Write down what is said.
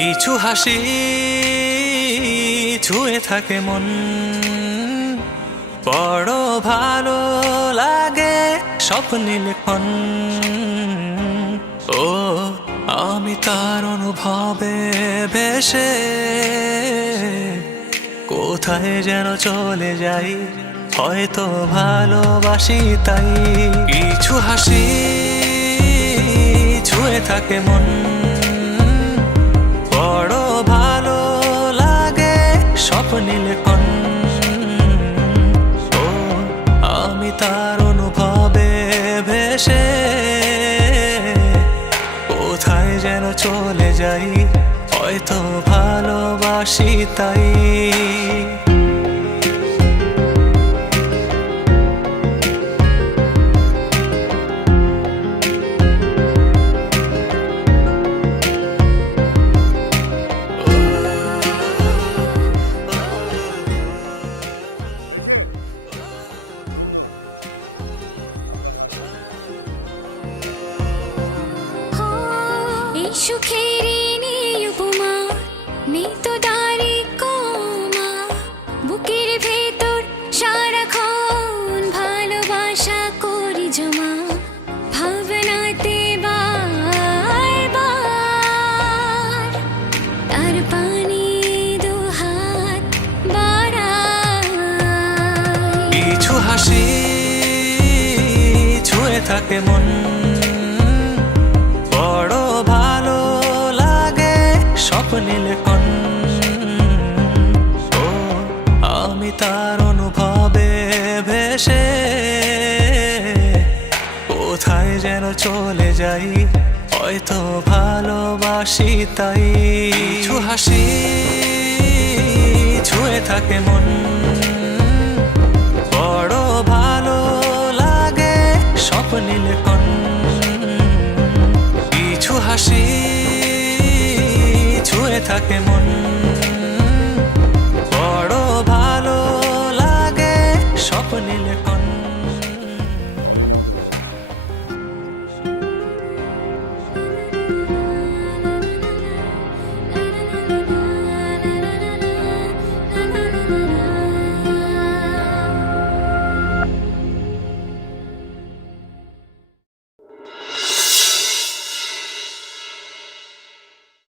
কিছু হাসি ছুঁয়ে থাকে মন, বড় ভালো লাগে স্বপ্নে লেখন। ও আমি তার অনুভবে ভেসে কোথায় যেন চলে যাই, হয়তো ভালোবাসি তাই। কিছু হাসি ছুঁয়ে থাকে মন, বড় ভালো লাগে স্বপ্নে লেখন। ও আমি তার অনুভবে ভেসে কোথায় যেন চলে যাই, হয়তো ভালোবাসি তাই। সুখেরই নেই উপমা, নেই তো দাড়ি কমা, বুকের ভেতর সারাক্ষণ ভালোবাসা করি জমা, ভাবনাতে বারবার তার পানি দুহাত বাড়ায়। কিছু হাসি ছুঁয়ে থাকে মন, বড় ভালো লাগে স্বপ্নে লেখন। ও আমি তার অনুভবে ভেসে কোথায় যেন চলে যাই, হয়তো ভালোবাসি তাই। কিছু হাসি ছুঁয়ে থাকে মন, বড় ভালো লাগে স্বপ্নে লেখন। কিছু হাসি ছুঁয়ে থাকে মন, বড় ভালো লাগে স্বপ্নে লেখন।